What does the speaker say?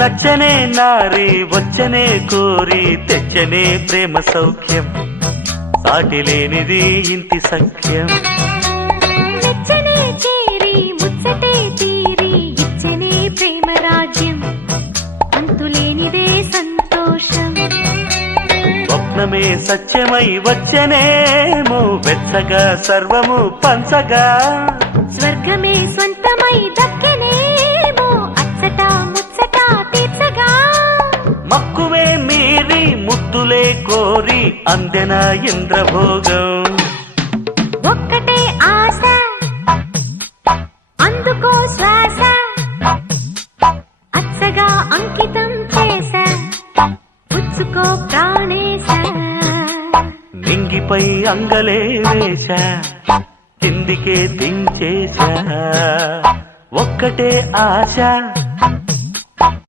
నచ్చనే నారి వచ్చనే కోరి తెచ్చనే ప్రేమ సౌఖ్యం. సాటి లేనిది ఇంటి సఖ్యం. వెచ్చనే చేరి ముచ్చటే తీరి ఇచ్చనే ప్రేమ రాజ్యం. అంతులేనిదే సంతోషం. స్వప్నమే సత్యమై వచ్చనేమో వెచ్చగా సర్వము పంచగా. స్వర్గమే స్వంతమై దక్కెనేమో ముద్దులే కోరి అందెన ఇంద్రభోగం. ఒక్కటే ఆశ అందుకో శ్వాస అచ్చగా అంకితం చేశా పుచ్చుకో ప్రాణేశ. నింగిపై అంగలే వేశా కిందికే దించేశా. ఒక్కటే ఆశ